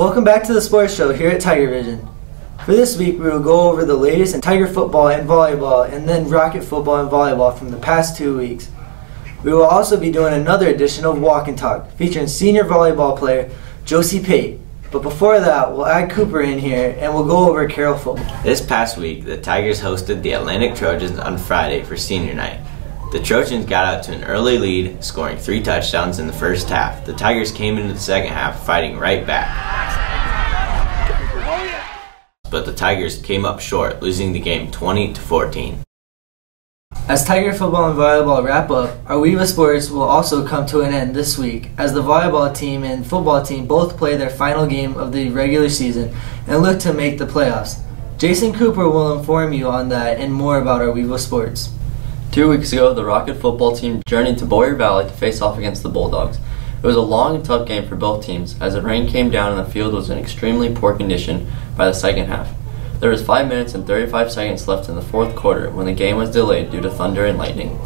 Welcome back to the Sports Show here at Tiger Vision. For this week, we will go over the latest in Tiger football and volleyball, and then Rocket football and volleyball from the past 2 weeks. We will also be doing another edition of Walk and Talk, featuring senior volleyball player Josie Pate. But before that, we'll add Cooper in here, and we'll go over Carroll football. This past week, the Tigers hosted the Atlantic Trojans on Friday for senior night. The Trojans got out to an early lead, scoring 3 touchdowns in the first half. The Tigers came into the second half fighting right back. But the Tigers came up short, losing the game 20-14. As Tiger football and volleyball wrap up, our Weeva Sports will also come to an end this week, as the volleyball team and football team both play their final game of the regular season and look to make the playoffs. Jason Cooper will inform you on that and more about our Weeva Sports. 2 weeks ago, the Rocket football team journeyed to Boyer Valley to face off against the Bulldogs. It was a long and tough game for both teams, as the rain came down and the field was in extremely poor condition by the second half. There was 5 minutes and 35 seconds left in the fourth quarter when the game was delayed due to thunder and lightning.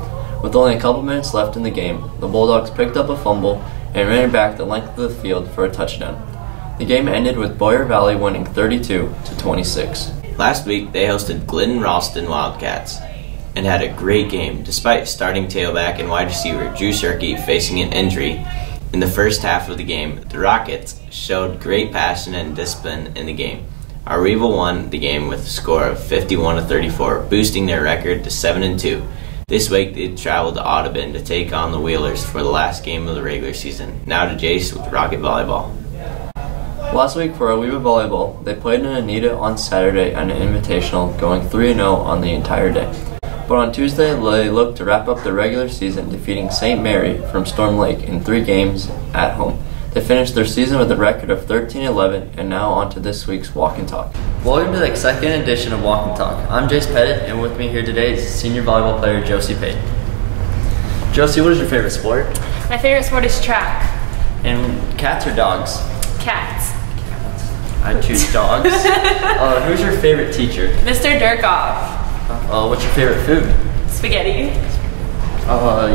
With only a couple minutes left in the game, the Bulldogs picked up a fumble and ran it back the length of the field for a touchdown. The game ended with Boyer Valley winning 32-26. Last week, they hosted Glidden Ralston Wildcats and had a great game, despite starting tailback and wide receiver Drew Shirkey facing an injury. In the first half of the game, the Rockets showed great passion and discipline in the game. Our Weeva won the game with a score of 51-34, boosting their record to 7-2. This week, they traveled to Audubon to take on the Wheelers for the last game of the regular season. Now to Jace with Rocket Volleyball. Last week for our Weeva Volleyball, they played in Anita on Saturday at an invitational, going 3-0 on the entire day. But on Tuesday, they looked to wrap up the regular season, defeating St. Mary from Storm Lake in 3 games at home. They finished their season with a record of 13-11, and now on to this week's Walk and Talk. Welcome to the second edition of Walk and Talk. I'm Jace Pettit, and with me here today is senior volleyball player Josie Pate. Josie, what is your favorite sport? My favorite sport is track. And cats or dogs? Cats. I choose dogs. Who's your favorite teacher? Mr. Durkoff. What's your favorite food? Spaghetti.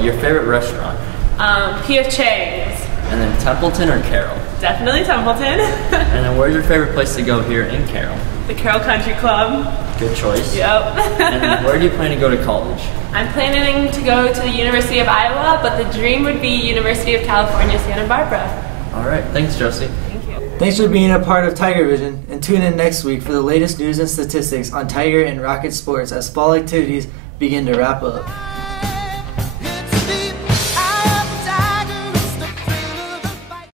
Your favorite restaurant? P.F. Chang's. And then Templeton or Carroll? Definitely Templeton. And then where's your favorite place to go here in Carroll? The Carroll Country Club. Good choice. Yep. And where do you plan to go to college? I'm planning to go to the University of Iowa, but the dream would be University of California, Santa Barbara. All right. Thanks, Josie. Thank you. Thanks for being a part of Tiger Vision, and tune in next week for the latest news and statistics on Tiger and Rocket sports as fall activities begin to wrap up.